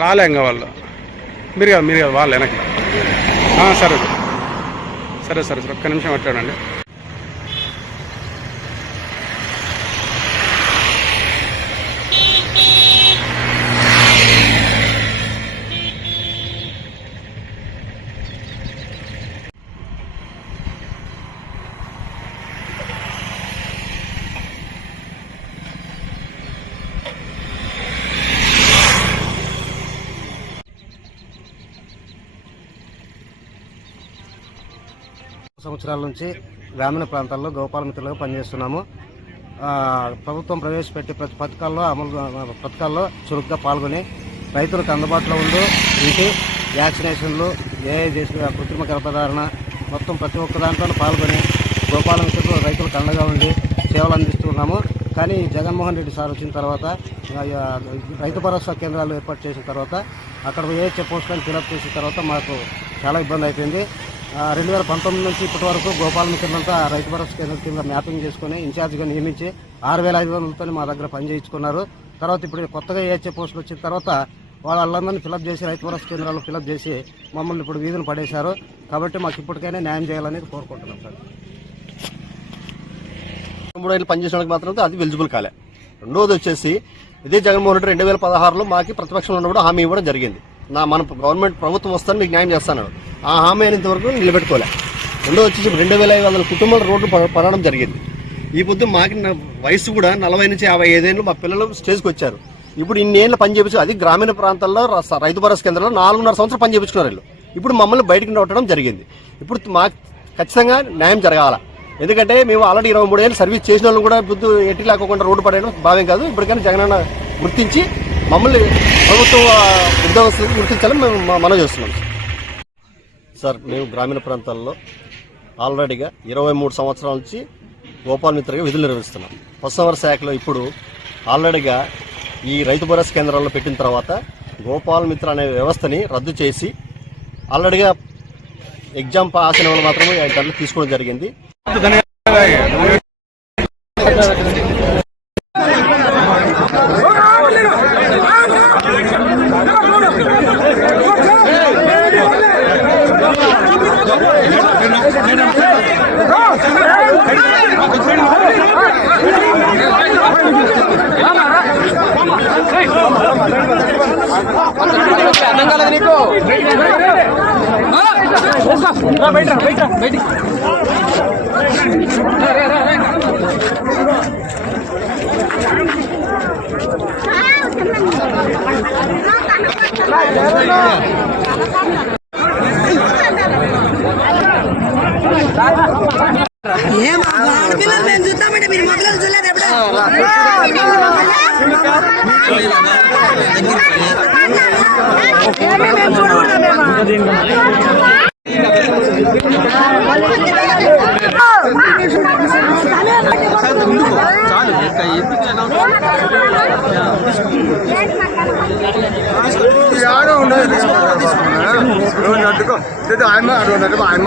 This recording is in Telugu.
రాలే ఇంకా వాళ్ళు. మీరు కదా వాళ్ళు వెనక. సరే సరే సరే సరే ఒక్క నిమిషం మాట్లాడండి. సంవత్సరాల నుంచి గ్రామీణ ప్రాంతాల్లో గోపాల మిత్రులుగా పనిచేస్తున్నాము. ప్రభుత్వం ప్రవేశపెట్టే ప్రతి పథకాల్లో చురుగ్గా పాల్గొని రైతులకు అందుబాటులో ఉంటూ ఇంటి వ్యాక్సినేషన్లు, కృత్రిమ గర్భధారణ మొత్తం ప్రతి ఒక్క దాంట్లో పాల్గొని గోపాల మిత్రులు రైతులకు అండగా ఉండి సేవలు అందిస్తున్నాము. కానీ జగన్మోహన్ రెడ్డి సార్ వచ్చిన తర్వాత రైతు భరోసా కేంద్రాలు ఏర్పాటు చేసిన తర్వాత అక్కడ ఏహెచ్ఏ పోస్టులను ఫిలప్ చేసిన తర్వాత మాకు చాలా ఇబ్బంది అయిపోయింది. 2019 నుంచి ఇప్పటి వరకు గోపాల మిత్రులంతా రైతు భరోసా కేంద్రం కింద మ్యాపింగ్ చేసుకుని ఇన్ఛార్జిగా నియమించి 6,500తో మా దగ్గర పనిచేయించుకున్నారు. తర్వాత ఇప్పుడు కొత్తగా ఏహెచ్ఏ పోస్టులు వచ్చిన తర్వాత వాళ్ళందరినీ ఫిలప్ చేసి రైతు భరోసా కేంద్రాలు ఫిలప్ చేసి మమ్మల్ని ఇప్పుడు వీధులు పడేశారు. కాబట్టి మాకు ఇప్పటికైనా న్యాయం చేయాలని కోరుకుంటున్నాం సార్. 3 ఏళ్ళు పనిచేసిన మాత్రం అది ఎలిజిబుల్ కాలే. రెండోది వచ్చేసి ఇదే జగన్మోహన్ రెడ్డి 2016లో మాకు ప్రతిపక్షంలో ఉన్నప్పుడు హామీ ఇవ్వడం జరిగింది. మన గవర్నమెంట్ ప్రభుత్వం వస్తాను మీకు న్యాయం చేస్తాను. ఆ హామీ అయినంతవరకు నిలబెట్టుకోలే. రెండో వచ్చేసి 2,500 కుటుంబాల రోడ్లు పడడం జరిగింది. ఈ పొద్దు మాకు వయసు కూడా 40 నుంచి 55 ఏళ్ళు మా పిల్లలు స్టేజ్కి వచ్చారు. ఇప్పుడు ఇన్నేళ్ళు పని చేయించు, అది గ్రామీణ ప్రాంతాల్లో రైతు భరోసా కేంద్రంలో 4.5 సంవత్సరాలు పని చేయించుకున్నారు వీళ్ళు. ఇప్పుడు మమ్మల్ని బయటకు నొట్టడం జరిగింది. ఇప్పుడు మాకు ఖచ్చితంగా న్యాయం జరగాల. ఎందుకంటే మేము ఆల్రెడీ 23 ఏళ్ళు సర్వీస్ చేసిన వాళ్ళు కూడా బుద్ధు ఎట్టి లేకుండా రోడ్డు పడేయడం భావ్యం కాదు. ఇప్పటికైనా జగనన్న గుర్తించి మమ్మల్ని ప్రభుత్వ ఉద్యోగస్తులకు గుర్తించాలని మేము మనం చేస్తున్నాం సార్. మేము గ్రామీణ ప్రాంతాల్లో ఆల్రెడీగా 23 సంవత్సరాల నుంచి గోపాల మిత్రగా విధులు నిర్వహిస్తున్నాం. పశుసంవర్ధక శాఖలో ఇప్పుడు ఆల్రెడీగా ఈ రైతు భరోసా కేంద్రాల్లో పెట్టిన తర్వాత గోపాల మిత్ర అనే వ్యవస్థని రద్దు చేసి ఆల్రెడీగా ఎగ్జామ్ పాస్ అయిన వాళ్ళు మాత్రమే దాంట్లో తీసుకోవడం జరిగింది. ఆడపిల్లలు మేము చూద్దామంటే మీరు మగలు చూడలేదు ఎప్పుడు. ఆయన